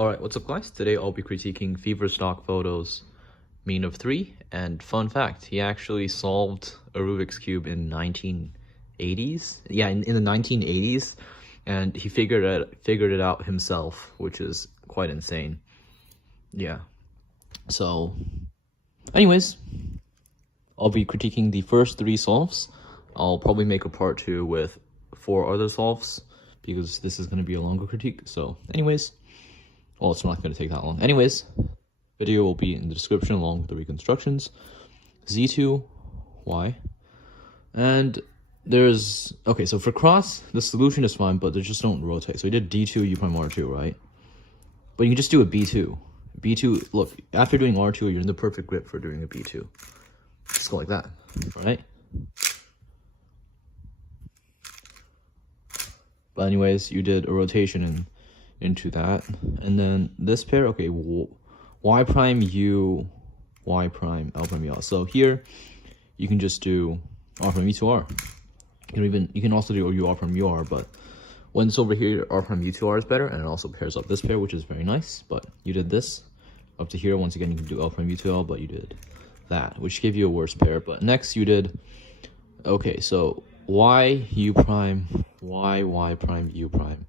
Alright, what's up guys? Today I'll be critiquing Feverstockphoto's mean of 3, and fun fact, he actually solved a Rubik's Cube in 1980s? Yeah, in the 1980s, and he figured it out himself, which is quite insane. Yeah. So, anyways, I'll be critiquing the first 3 solves. I'll probably make a part 2 with 4 other solves, because this is going to be a longer critique. So, anyways, well, it's not going to take that long. Anyways, video will be in the description along with the reconstructions. Z2, Y. And there's... Okay, so for cross, the solution is fine, but they just don't rotate. So we did D2, U prime R2, right? But you can just do a B2. B2, look, after doing R2, you're in the perfect grip for doing a B2. Just go like that, right? But anyways, you did a rotation into that, and then this pair, okay, y prime u, y prime l prime u. So here you can just do r prime u to r. You can also do u r prime u r, but when it's over here, r prime u to r is better, and it also pairs up this pair, which is very nice. But you did this up to here. Once again, you can do l prime u to l, but you did that, which gave you a worse pair. But next you did, okay, so y u prime, y prime u prime,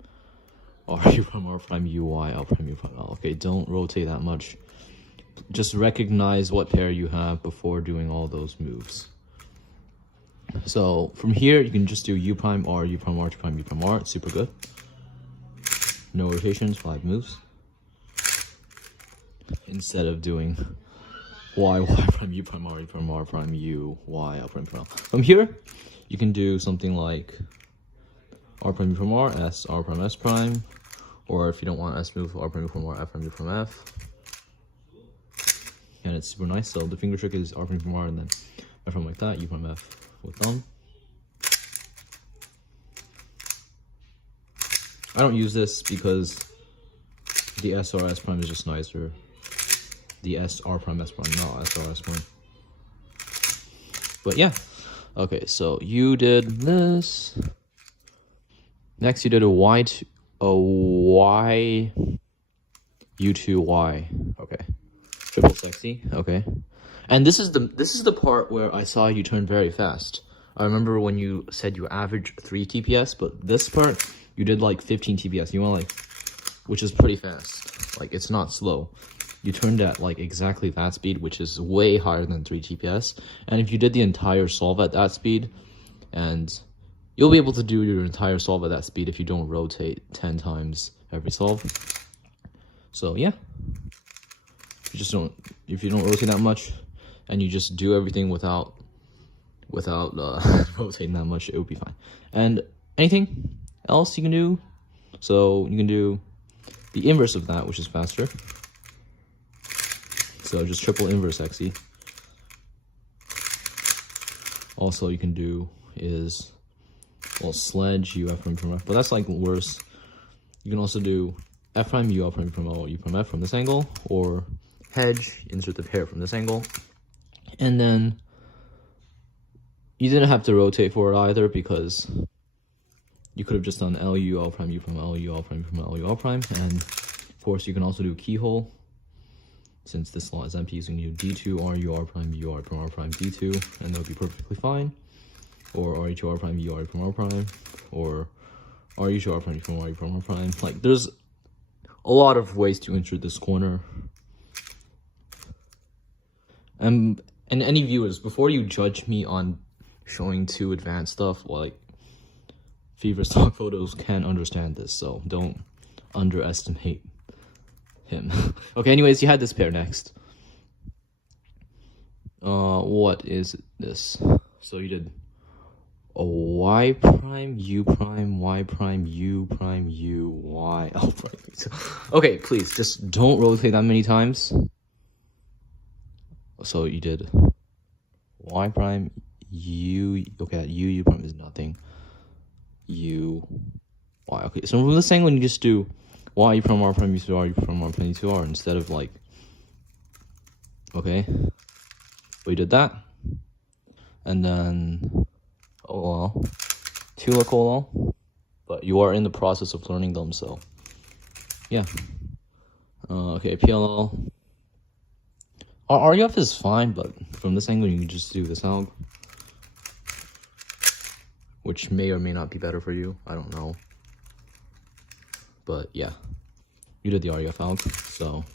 r u prime r prime u y l prime u prime l. Okay, don't rotate that much. Just recognize what pair you have before doing all those moves. So from here, you can just do u prime r, u prime r, u prime r. It's super good. No rotations, 5 moves. Instead of doing y prime u prime r, u prime r prime u y l prime l. From here, you can do something like r prime u prime r, s, r prime s prime, or if you don't want s move, r prime u prime r, f prime u prime f. And it's super nice. So the finger trick is r prime u prime r, and then f prime like that, u prime f with thumb. I don't use this because the s r s prime is just nicer. The s r prime s prime, not s r s prime. But yeah. Okay, so you did this. Next, you did a y u2y. Okay, triple sexy. Okay, and this is the part where I saw you turn very fast. I remember when you said you averaged 3 TPS, but this part you did like 15 TPS. You went like, which is pretty fast. Like, it's not slow. You turned at like exactly that speed, which is way higher than 3 TPS. And if you did the entire solve at that speed, and you'll be able to do your entire solve at that speed if you don't rotate 10 times every solve. So yeah, if you don't rotate that much, and you just do everything without rotating that much, it would be fine. And anything else you can do, so you can do the inverse of that, which is faster. So just triple inverse XE. Also, you can do is, well, sledge u f prime f, but that's like worse. You can also do f prime u l prime l u prime f from this angle, or hedge, insert the pair from this angle. And then you didn't have to rotate for it either, because you could have just done l u l prime u prime l u l prime from l u l prime. And of course, you can also do keyhole. Since this slot is empty, you can do d2 r u r prime u r prime r prime d2, and that would be perfectly fine. Or r2 r prime u r prime r prime, or r2 r prime u prime r prime r prime. Like, there's a lot of ways to insert this corner. And any viewers, before you judge me on showing too advanced stuff, like, Feverstockphotos can understand this, so don't underestimate him. Okay, anyways, you had this pair next. What is this? So you did a y prime u prime y prime u prime u y l prime. Okay, please just don't rotate that many times. So you did y prime u. Okay, that u prime is nothing. U y. Okay, so from this angle, you just do y u prime r prime u to r u prime r prime u to r instead of like. Okay, we did that, and then oh well, 2 look but you are in the process of learning them, so yeah. Okay, PLL. REF is fine, but from this angle, you can just do this alg, which may or may not be better for you. I don't know. But yeah, you did the REF alg, so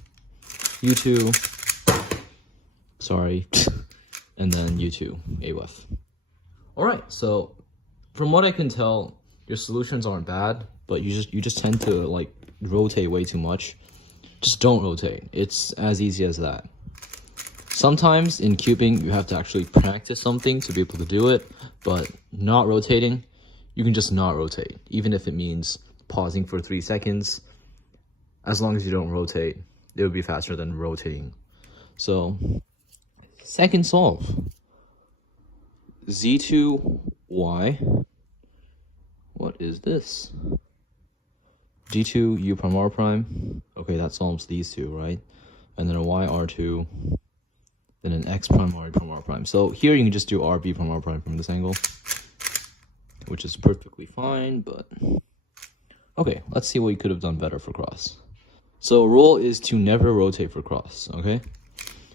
U2, sorry, and then U2, AWEF. Alright, so from what I can tell, your solutions aren't bad, but you just tend to like rotate way too much. Just don't rotate. It's as easy as that. Sometimes in cubing, you have to actually practice something to be able to do it, but not rotating, you can just not rotate, even if it means pausing for 3 seconds. As long as you don't rotate, it would be faster than rotating. So, second solve. Z2Y. What is this? G2 U prime R prime. Okay, that solves these two, right? And then a Y R2. Then an X prime R prime R prime. So here you can just do RB prime R prime from this angle, which is perfectly fine, but okay, let's see what you could have done better for cross. So rule is to never rotate for cross, okay?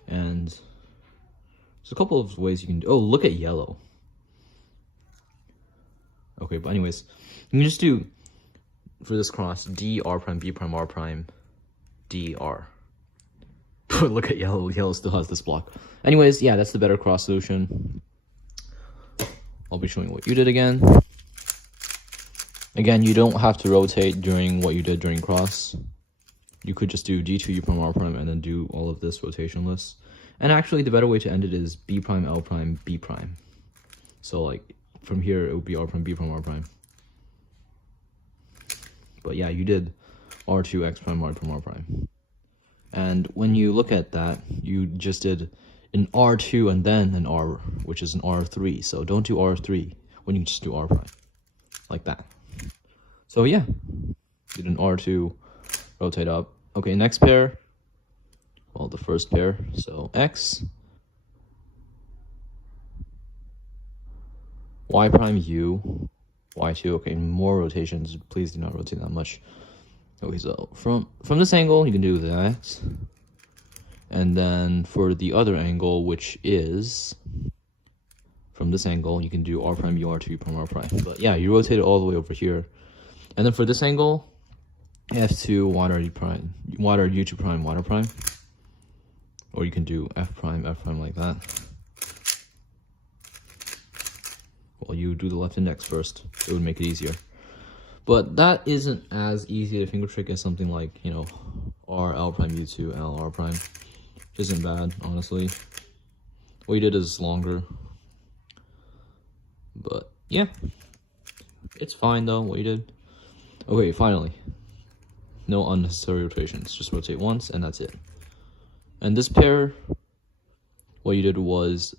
And there's a couple of ways you can do. Oh, look at yellow. Okay, but anyways, you can just do, for this cross, D, R prime, B prime, R prime, D, R. Look at yellow. Yellow still has this block. Anyways, yeah, that's the better cross solution. I'll be showing what you did again. Again, you don't have to rotate during what you did during cross. You could just do D2 U prime R prime and then do all of this rotationless. And actually, the better way to end it is B prime, L prime, B prime. So like from here, it would be R prime, B prime, R prime. But yeah, you did R2, X prime, R prime, R prime. And when you look at that, you just did an R2 and then an R, which is an R3. So don't do R3 when you just do R prime, like that. So yeah, did an R2, rotate up. Okay, next pair. Well, the first pair. So X, Y prime U, Y2. Okay, more rotations. Please do not rotate that much. Okay, so from this angle, you can do that. And then for the other angle, which is from this angle, you can do R prime, U, R2, U prime, R prime. But yeah, you rotate it all the way over here. And then for this angle, F2, Y R U prime, Y R U2 prime, Y R prime. Or you can do F prime like that. Well, you do the left index first. It would make it easier. But that isn't as easy a finger trick as something like, you know, R, L prime, U2, L, R prime. Which isn't bad, honestly. What you did is longer. But, yeah. It's fine, though, what you did. Okay, finally. No unnecessary rotations. Just rotate once, and that's it. And this pair, what you did was,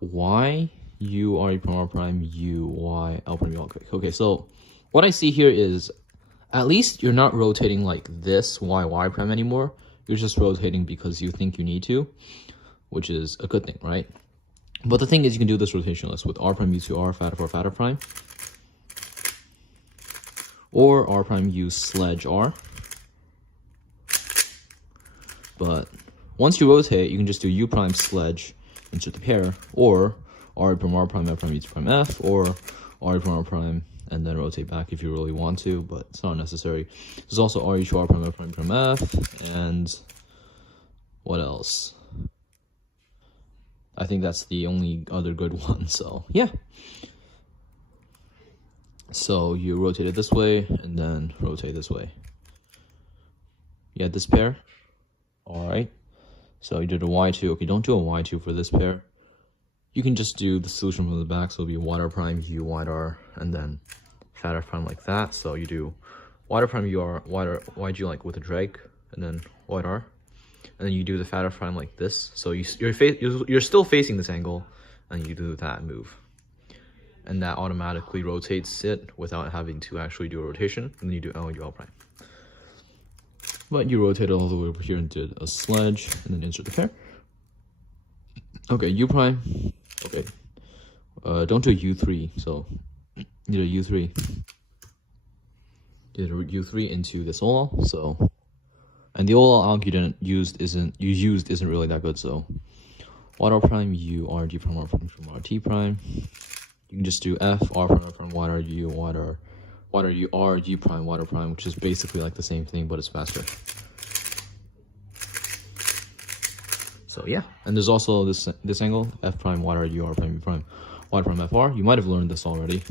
Y, U, R, E prime, R prime, U, Y, L prime, U, L. Okay, so what I see here is at least you're not rotating like this, Y, Y prime anymore. You're just rotating because you think you need to, which is a good thing, right? But the thing is, you can do this rotationless with R prime, U2, R, fat, 4, fat, prime. Or R prime, U, sledge, R. But once you rotate, you can just do U prime, sledge, insert the pair, or R prime, R prime, F prime, U2 prime, F, or R prime, R prime, and then rotate back if you really want to, but it's not necessary. There's also RE2, R prime, F prime, prime, F, and what else? I think that's the only other good one, so yeah. So you rotate it this way, and then rotate this way. You had this pair. Alright. So you did a Y2. Okay, don't do a Y2 for this pair. You can just do the solution from the back, so it'll be Y R prime, U, Y R, and then fat R prime like that. So you do Y R prime, U R, Y R, YG like with a drag, and then Y R. And then you do the fat R prime like this. So you're still facing this angle, and you do that move. And that automatically rotates it without having to actually do a rotation. And then you do L, U, L prime. But you rotate it all the way over here and did a sledge, and then insert the pair. Okay, U prime. Okay. Don't do U3, so you do U3. did a U3 into this OLA, so, and the OLA alg you used isn't really that good, so water prime U R G prime R prime from R T prime. You can just do F R prime R prime water U U R G prime water prime, which is basically like the same thing, but it's faster. So yeah, and there's also this angle F prime water U R prime U prime water prime FR. You might have learned this already,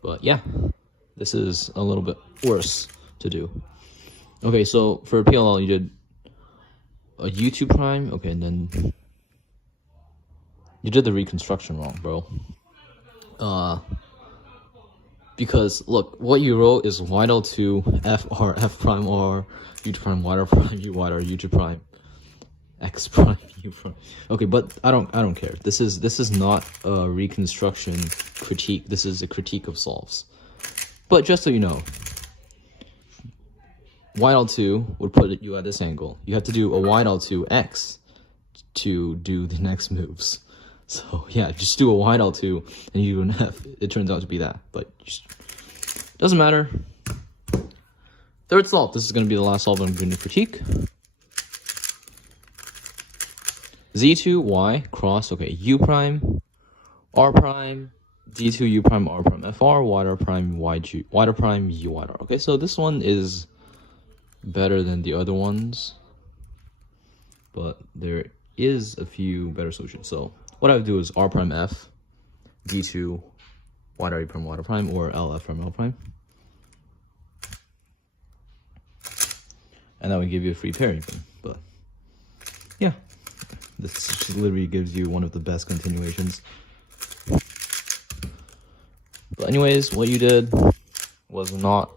but yeah, this is a little bit worse to do. Okay, so for PLL you did a U2 prime. Okay, and then you did the reconstruction wrong, bro. Because look, what you wrote is YL2 F R F prime R U2 prime water prime U water U2 prime X prime U prime. Okay, but I don't care. This is not a reconstruction critique. This is a critique of solves. But just so you know, YL2 would put you at this angle. You have to do a YL2 X to do the next moves. So yeah, just do a YL2 and you do an F. It turns out to be that, but doesn't matter. Third solve. This is going to be the last solve I'm going to critique. Z2 Y cross. Okay, U prime R prime D2 U prime R prime FR water prime YG water prime U water. Okay, so this one is better than the other ones, but there is a few better solutions. So what I would do is R prime F D2 water E prime water prime, or L F prime L prime, and that would give you a free pair even. But yeah, this literally gives you one of the best continuations. But anyways, what you did was not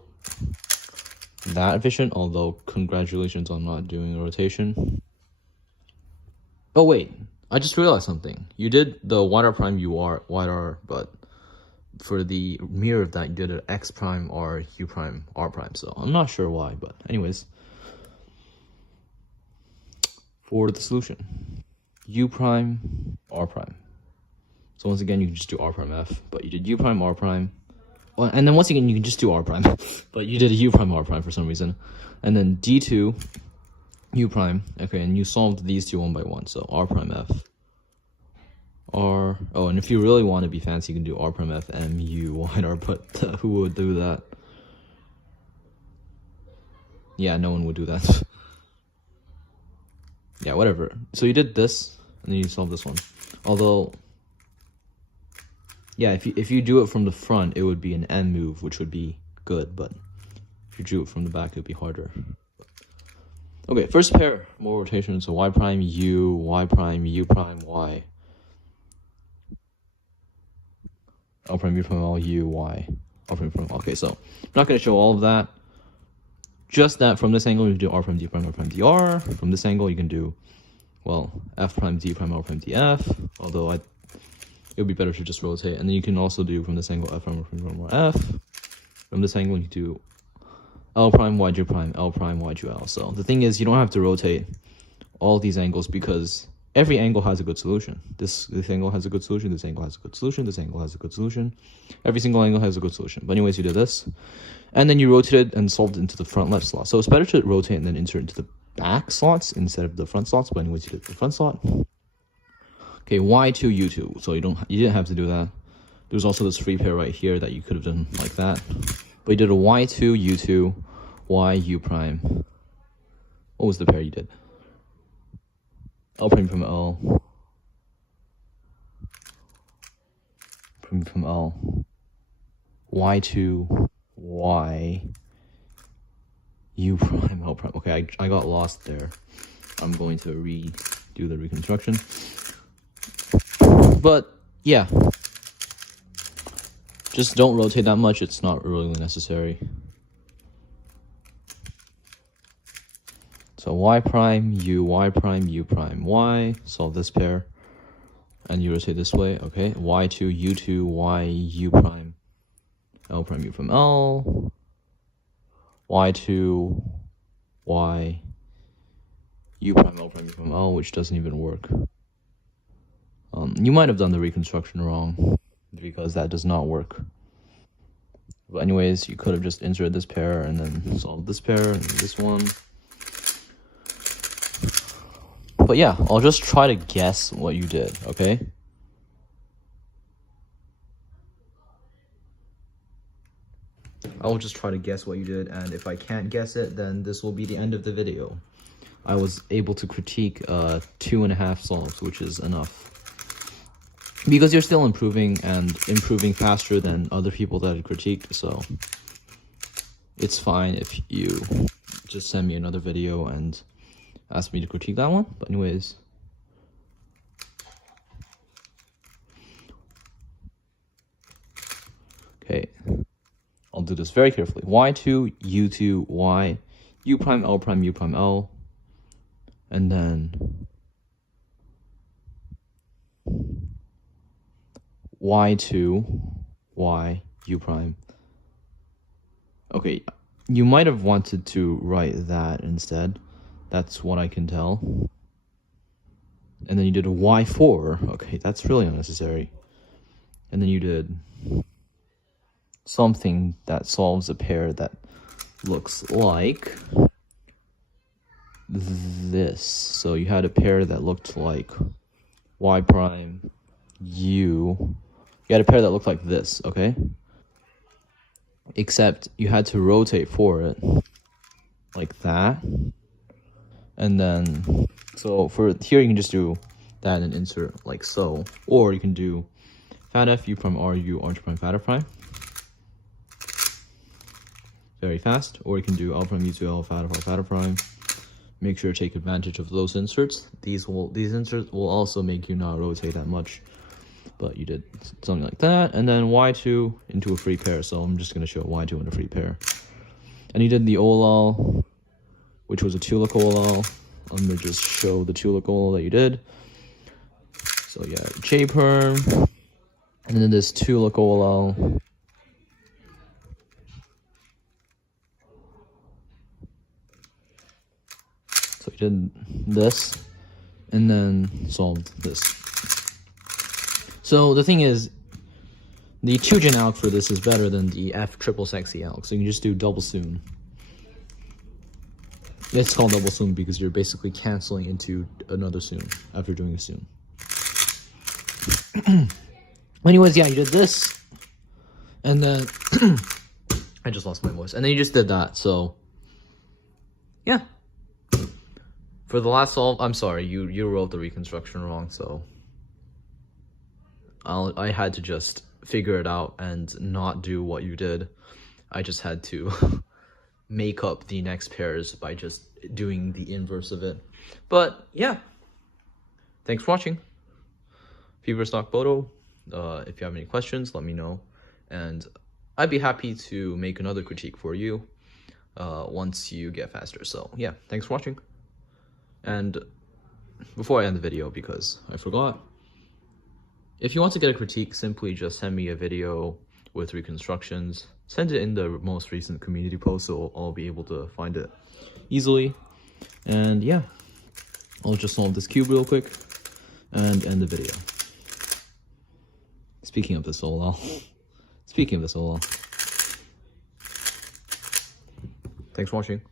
that efficient, although congratulations on not doing a rotation. Oh wait, I just realized something. You did the water prime U R water, but for the mirror of that you did an X prime R U prime R prime, so I'm not sure why, but anyways. For the solution, U prime R prime. So once again, you can just do R prime F, but you did U prime R prime. Well, and then once again, you can just do R prime, but you did a U prime R prime for some reason. And then D2 U prime. Okay, and you solved these two one by one. So R prime F. R. Oh, and if you really want to be fancy, you can do R prime F M U wide R, but who would do that? Yeah, no one would do that. Yeah, whatever. So you did this, and then you solved this one. Although, yeah, if you do it from the front, it would be an M move, which would be good, but if you drew it from the back, it would be harder. Okay, first pair, more rotation, so Y prime U, Y prime U prime Y. L prime U prime L U Y. L prime prime. Okay, so I'm not going to show all of that. Just that from this angle, you can do R prime D prime R prime DR. From this angle, you can do, well, F prime D prime L prime DF. Although it would be better to just rotate. And then you can also do from this angle F prime R prime F. From this angle, you do L prime YG prime L prime YG L. So the thing is, you don't have to rotate all these angles because every angle has a good solution. This angle has a good solution. This angle has a good solution. This angle has a good solution. Every single angle has a good solution. But anyways, you did this. And then you rotated and solved into the front left slot. So it's better to rotate and then insert into the back slots instead of the front slots. But anyways, you did the front slot. Okay, Y2, U2. So you didn't have to do that. There's also this free pair right here that you could have done like that. But you did a Y2, U2, Y, U prime. What was the pair you did? L prime from L. Prime from L. Y2, Y, U prime, L prime. Okay, I got lost there. I'm going to redo the reconstruction. But yeah, just don't rotate that much. It's not really necessary. So Y prime, U prime, U prime, Y. Solve this pair. And you rotate this way. Okay, Y2, U2, Y, U prime, L prime, U from L. Y2, Y, U prime, L prime, U from L, which doesn't even work. You might have done the reconstruction wrong because that does not work. But anyways, you could have just inserted this pair and then solved this pair and this one. But yeah, I'll just try to guess what you did, okay? I'll just try to guess what you did, and if I can't guess it, then this will be the end of the video. I was able to critique 2.5 solves, which is enough. Because you're still improving, and improving faster than other people that I critiqued, so it's fine if you just send me another video and ask me to critique that one. But anyways, okay, I'll do this very carefully. Y2, U2, Y, U prime, L prime, U prime, L, and then Y2, Y, U prime. Okay, you might have wanted to write that instead. That's what I can tell. And then you did a Y4. Okay, that's really unnecessary. And then you did something that solves a pair that looks like this. So you had a pair that looked like Y prime, U. You had a pair that looked like this, okay? Except you had to rotate for it like that. And then, so for here, you can just do that and insert like so. Or you can do fat F, U prime, R, U, R prime, fat F prime. Very fast. Or you can do L prime, U2, L, fat F, R, fat F prime. Make sure to take advantage of those inserts. These inserts will also make you not rotate that much. But you did something like that. And then Y2 into a free pair. So I'm just going to show Y2 in a free pair. And you did the OLL, which was a tulip OLL. I'm going to just show the tulip OLL that you did. So yeah, J perm. And then this tulip OLL. So you did this. And then solved this. So the thing is, the 2-gen alg for this is better than the F triple sexy alg. So you can just do double soon. It's called double soon because you're basically canceling into another soon after doing a soon. Anyways, yeah, you did this. And then I just lost my voice. And then you just did that. So yeah. For the last solve, I'm sorry, you wrote the reconstruction wrong, so I had to just figure it out and not do what you did. I just had to make up the next pairs by just doing the inverse of it. But yeah, thanks for watching. Feverstockphoto. If you have any questions, let me know, and I'd be happy to make another critique for you once you get faster. So yeah, thanks for watching. And before I end the video, because I forgot, if you want to get a critique, simply just send me a video with reconstructions. Send it in the most recent community post, so I'll be able to find it easily. And yeah, I'll just solve this cube real quick and end the video. Speaking of this OLL. Thanks for watching.